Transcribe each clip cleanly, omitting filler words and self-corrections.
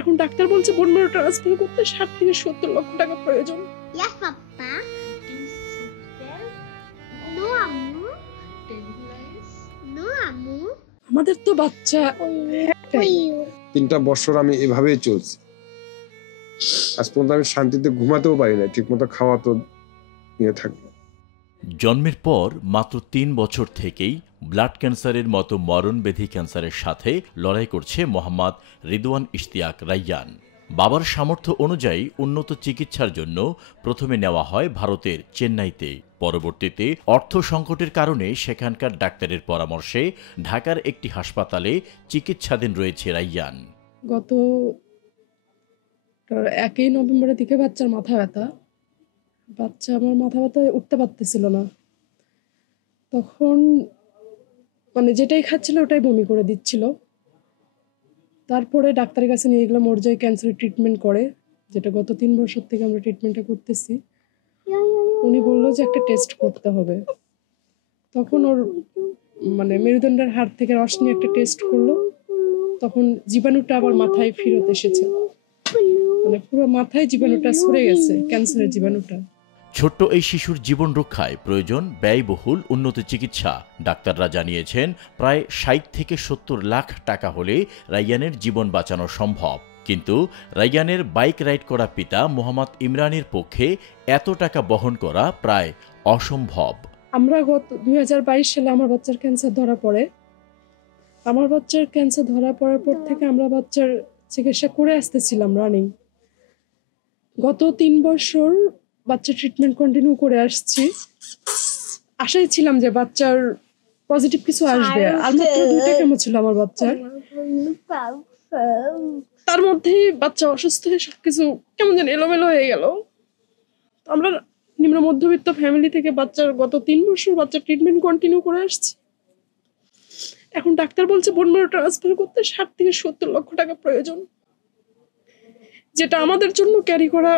এখন ডাক্তার বলছে bone marrow transfer করতে 60 থেকে 70 লক্ষ টাকা প্রয়োজন। Yes, Papa. No, Ammu. No, Ammu. আমাদের তো বাচ্চা একটাই। 3টা বছর আমি এভাবেই চলছি। আজ পর্যন্ত আমি শান্তিতে ঘুমাতেও পারি না, ঠিকমতো খাওয়া তো নিয়ে থাকবো। জন্মের পর মাত্র 3 বছর থেকেই ব্লাড ক্যান্সারের মতো মরণব্যাধি ক্যান্সারের সাথে লড়াই করছে মোহাম্মদ রিদওয়ান ইশতিয়াক রায়্যান। বাবার সামর্থ্য অনুযায়ী উন্নত চিকিৎসার জন্য প্রথমে নেওয়া হয় ভারতের চেন্নাইতে। পরবর্তীতে অর্থ সংকটের কারণে সেখানকার ডাক্তারের পরামর্শে ঢাকার একটি হাসপাতালে চিকিৎসাধীন রয়েছে রায়্যান। গত 1 নভেম্বরের দিকে বাচ্চার মাথা ব্যথা, আমার মাথা ব্যথায় উঠতে পারতেছিল না। তখন মানে যেটাই খাচ্ছিল ওটাই বমি করে দিচ্ছিল। তারপরে ডাক্তারের কাছে নিয়ে গেলাম, ওর যে ক্যান্সারের ট্রিটমেন্ট করে, যেটা গত 3 বছর থেকে আমরা ট্রিটমেন্টটা করতেছি। উনি বললো যে একটা টেস্ট করতে হবে। তখন ওর মানে মেরুদণ্ডের হাড় থেকে রস নিয়ে একটা টেস্ট করলো। তখন জীবাণুটা আবার মাথায় ফেরত এসেছে, মানে পুরো মাথায় জীবাণুটা ছড়ে গেছে, ক্যান্সারের জীবাণুটা। ছোট্ট এই শিশুর জীবন রক্ষায় প্রয়োজন ব্যয়বহুল উন্নত চিকিৎসা। ডাক্তাররা জানিয়েছেন প্রায় 60 থেকে 70 লাখ টাকা হলে রায়্যানের জীবন বাঁচানো সম্ভব। কিন্তু রায়্যানের বাইক রাইড করা পিতা মোহাম্মদ ইমরানের পক্ষে এত টাকা বহন করা প্রায় অসম্ভব। আমরা গত 2022 সালে আমার বাচ্চার ক্যান্সার ধরা পড়ে। আমার বাচ্চার ক্যান্সার ধরা পড়ার পর থেকে আমরা বাচ্চার চিকিৎসা করে আসতেছিলাম রানিং। গত 3 বছর বাচ্চার ট্রিটমেন্ট কন্টিনিউ করে আসছি। আশায় ছিলাম যে বাচ্চার পজিটিভ কিছু আসবে। আর মাত্র 2টা কেমো ছিল আমার বাচ্চার। তার মধ্যেই বাচ্চা অসুস্থ হয়ে সবকিছু কেমন যেন এলোমেলো হয়ে গেল। আমরা নিম্ন মধ্যবিত্ত ফ্যামিলি থেকে বাচ্চার গত 3 বছর বাচ্চার ট্রিটমেন্ট কন্টিনিউ করে আসছি। এখন ডাক্তার বলছে বোন ম্যারো ট্রান্সফার করতে 60 থেকে 70 লক্ষ টাকা প্রয়োজন, যেটা আমাদের জন্য ক্যারি করা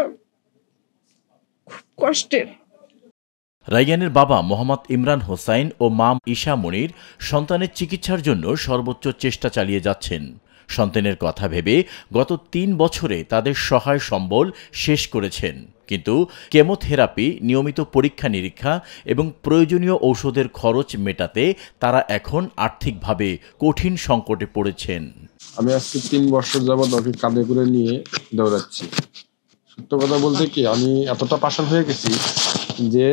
খুব কষ্টের। রায়্যানের বাবা মোহাম্মদ ইমরান হোসাইন ও মা ঈশা মনির সন্তানের চিকিৎসার জন্য সর্বোচ্চ চেষ্টা চালিয়ে যাচ্ছেন। সন্তানের কথা ভেবে গত 3 বছরে তাদের সহায় সম্বল শেষ করেছেন। কিন্তু কেমোথেরাপি, নিয়মিত পরীক্ষা নিরীক্ষা এবং প্রয়োজনীয় ঔষধের খরচ মেটাতে তারা এখন আর্থিকভাবে কঠিন সংকটে পড়েছেন। আমি আজকে 3 বছর যাবৎ ওকে কাঁধে করে নিয়ে দৌড়াচ্ছি। সত্য কথা বলতে কি, আমি এতটা পাষাণ হয়ে গেছি যে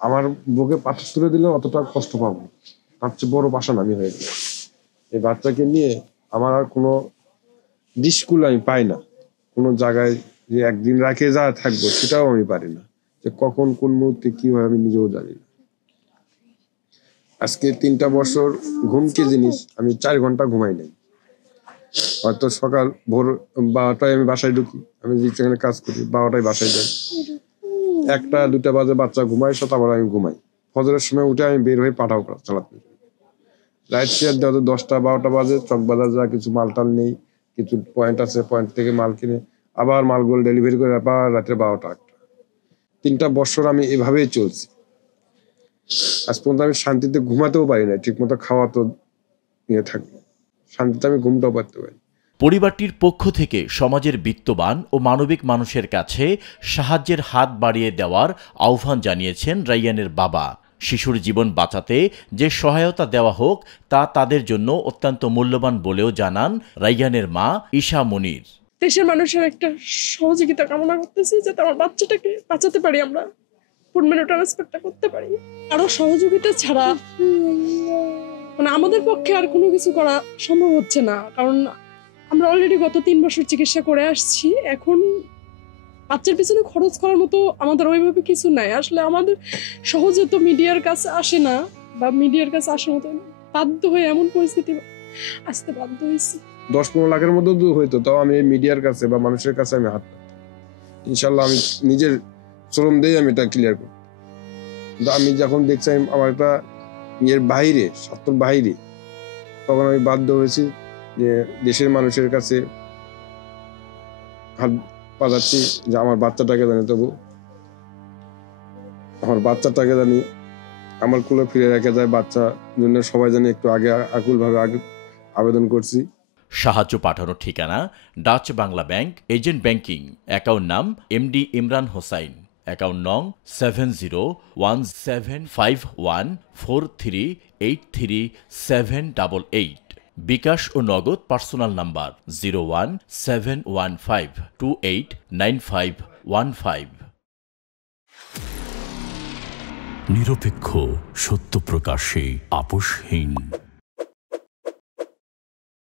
আমার বুকে পাথর তুলে দিলে অতটা কষ্ট পাবো, তার চেয়ে বড় পাষাণ আমি হয়ে গেছি। এই বাচ্চাকে নিয়ে আমার আর কোনো ডিসকুল আমি পাই না। কোনো জায়গায় যে একদিন রাখে যা থাকবো সেটাও আমি পারি না, যে কখন কোন মুহূর্তে কি হয় আমি নিজেও জানি না। আজকে 3টা বছর ঘুম কি জিনিস আমি 4 ঘন্টা ঘুমাই নাই। হয়তো সকাল ভোর 12টায় আমি বাসায় ঢুকি, আমি যেখানে কাজ করি 12টায় বাসায় যাই, 1টা 2টা বাজে বাচ্চা ঘুমায়, আবার আমি ঘুমাই। ফজরের সময় উঠে আমি বের হয়ে পাঠাও চালাতে। রাইট শেয়ার দেওয়া 10টা 12টা বাজে চকবাজার যা কিছু মালটাল নেই, কিছু পয়েন্ট আছে, পয়েন্ট থেকে মাল কিনে আবার মালগুলো ডেলিভারি করে আবার রাত্রে 12টা 1টা। 3টা বছর আমি এভাবেই চলছি। আজ পর্যন্ত আমি শান্তিতে ঘুমাতেও পারি না, ঠিকমতো খাওয়া তো নিয়ে থাকবো, শান্তিতে আমি ঘুমটাও পারতে পারি। পরিবারটির পক্ষ থেকে সমাজের বিত্তবান ও মানবিক মানুষের কাছে সাহায্যের হাত বাড়িয়ে দেওয়ার আহ্বান জানিয়েছেন রায়্যানের বাবা। শিশুর জীবন বাঁচাতে যে সহায়তা দেওয়া হোক তা তাদের জন্য অত্যন্ত মূল্যবান বলেও জানান রায়্যানের মা ঈশা মনির। দেশের মানুষের একটা সহযোগিতা কামনা করতেছি, যাতে আমার বাচ্চাটাকে বাঁচাতে পারি, আমরা বোন ম্যারো ট্রান্সফারটা করতে পারি। আরো সহযোগিতা ছাড়া মানে আমাদের পক্ষে আর কোনো কিছু করা সম্ভব হচ্ছে না, কারণ আমরা অলরেডি গত 3 বছর চিকিৎসা করে আসছি। এখন বাচ্চার পিছনে খরচ করার মতো আমাদের ওইভাবে কিছু নাই। আসলে আমাদের সহজে তো মিডিয়ার কাছে আসে না, বা মিডিয়ার কাছে আসার মতো বাধ্য হয়ে এমন পরিস্থিতি আসতে বাধ্য হয়েছি। 10-15 লাখের মতো দূর হইতো, তাও আমি মিডিয়ার কাছে বা মানুষের কাছে আমি হাত পাতি। ইনশাল্লাহ আমি নিজের শ্রম দিয়ে আমি এটা ক্লিয়ার করব। কিন্তু আমি যখন দেখছি আমার একটা ইয়ের বাইরে, সত্যর বাইরে, তখন আমি বাধ্য হয়েছি যে দেশের মানুষের কাছে হাত পাতাচ্ছি যে আমার বাচ্চাটাকে জানি, তবু আমার বাচ্চাটাকে জানি আমার কোলে ফিরে রেখে যায়। বাচ্চা জন্য সবাই জানি একটু আগে আকুল ভাবে আগে আবেদন করছি। সাহায্য পাঠানোর ঠিকানা Dutch Bangla bank, agent banking. Account নাম এমডি ইমরান হোসাইন। অ্যাকাউন্ট নং 701751438378। বিকাশ ও নগদ পার্সোনাল নাম্বার 01715289515। নিরপেক্ষ, সত্য প্রকাশে আপোষহীন।